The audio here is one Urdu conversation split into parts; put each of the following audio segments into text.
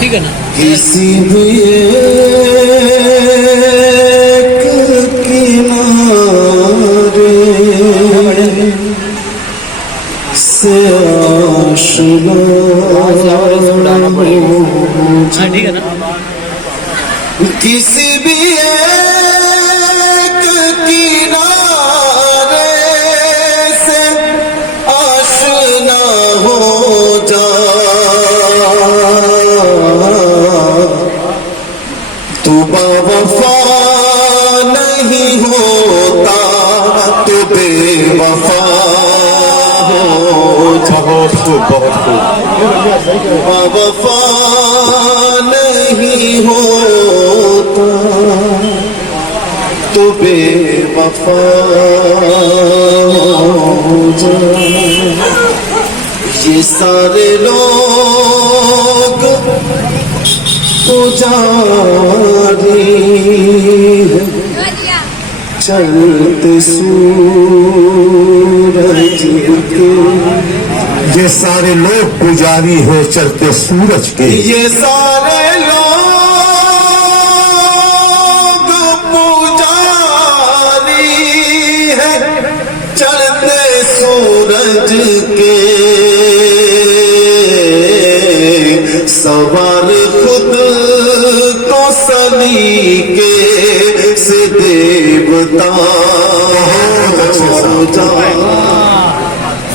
ٹھیک ہے نا. کسی بھی ایک کنارے سے آشنا ہاں ٹھیک ہے نا. کسی بھی ایک کنارے سے آشنا ہو جا تو با وفا نہیں ہوتا تو بے وفا ہو جا. بہت خوب بہت خوب. با وفا نہیں ہوتا تو بے وفا ہو جا. یہ سارے لوگ پجاری ہیں چلتے سورج کے. یہ سارے لوگ پجاری ہیں چلتے سورج کے. یہ سارے لوگ پجاری ہیں چلتے سورج کے. سوار خود کو سلیقے سے دیوتا ہو جا.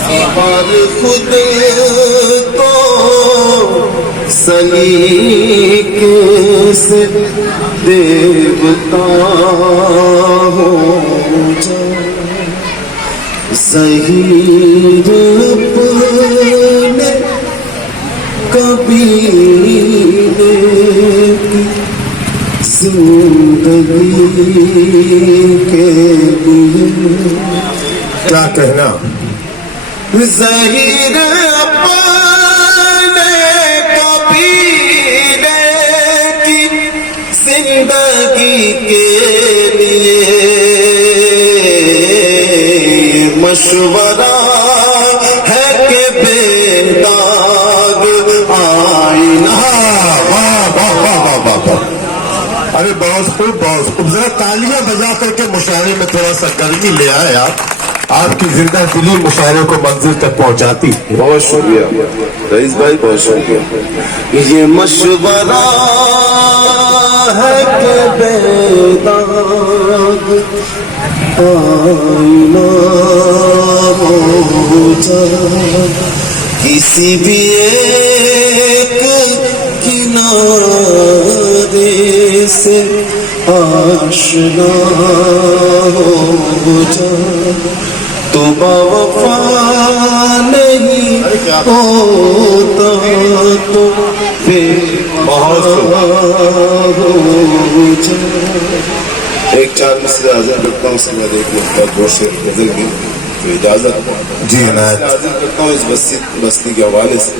سوار خود کو سلیقے سے دیوتا ہو جا. ظہیر اپنے قبیلے کی زندگی کے لیے کیا کہنا. ظہیر اپنے قبیلے کی زندگی کے لیے مشورہ ہے کہ بے داغ آئینہ. ارے بہت خوب بہت خوب. ذرا تالیاں بجا کر کے مشاعرے میں تھوڑا سا گرمی لے آئے. آپ کی زندہ دلی مشاعرے کو منزل تک پہنچاتی. بہت شکریہ رئیس بھائی بہت شکریہ. یہ مشورہ ہے کہ بے داغ آئینہ ہو جا. کسی بھی ایک کنارے سے آشنا ہو جا تو با وفا نہیں ہوتا تو بے وفا ہو جا. ایک چار مصرے حاضر کرتا ہوں. اس کے بعد ایک مختلف دو شعر غزل کی تو اجازت. جی عنایت. حاضر کرتا ہوں اس بستی کے حوالے سے.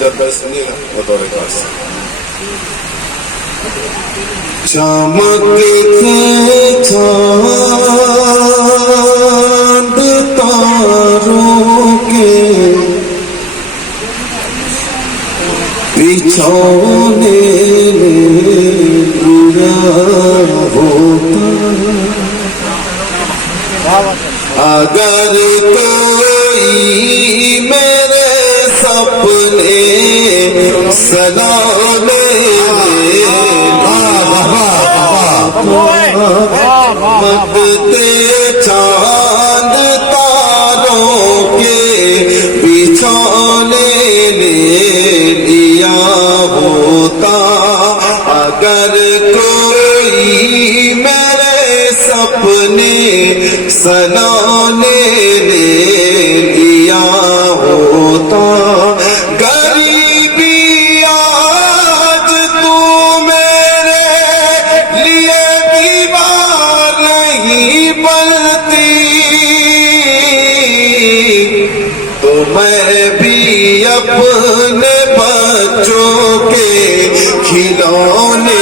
جب میں سنیے گا بطور خاص. چمک کے چاند تاروں کے بچھونے برا ہوتا. اگر کوئی میرے سپنے سلانے مدتے چاند تاروں کے بچھونے لیا ہوتا. اگر کوئی میرے سپنے سلانے لیا ہوتا. غریبی آج تو میرے لیے دیوار نہیں بنتی تو میں بھی اپنے بچوں کے کھلونے.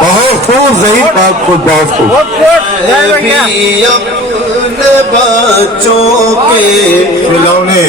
بہت خوب ضعیف بات خود بہت خوب. اپنے بچوں کے کھلونے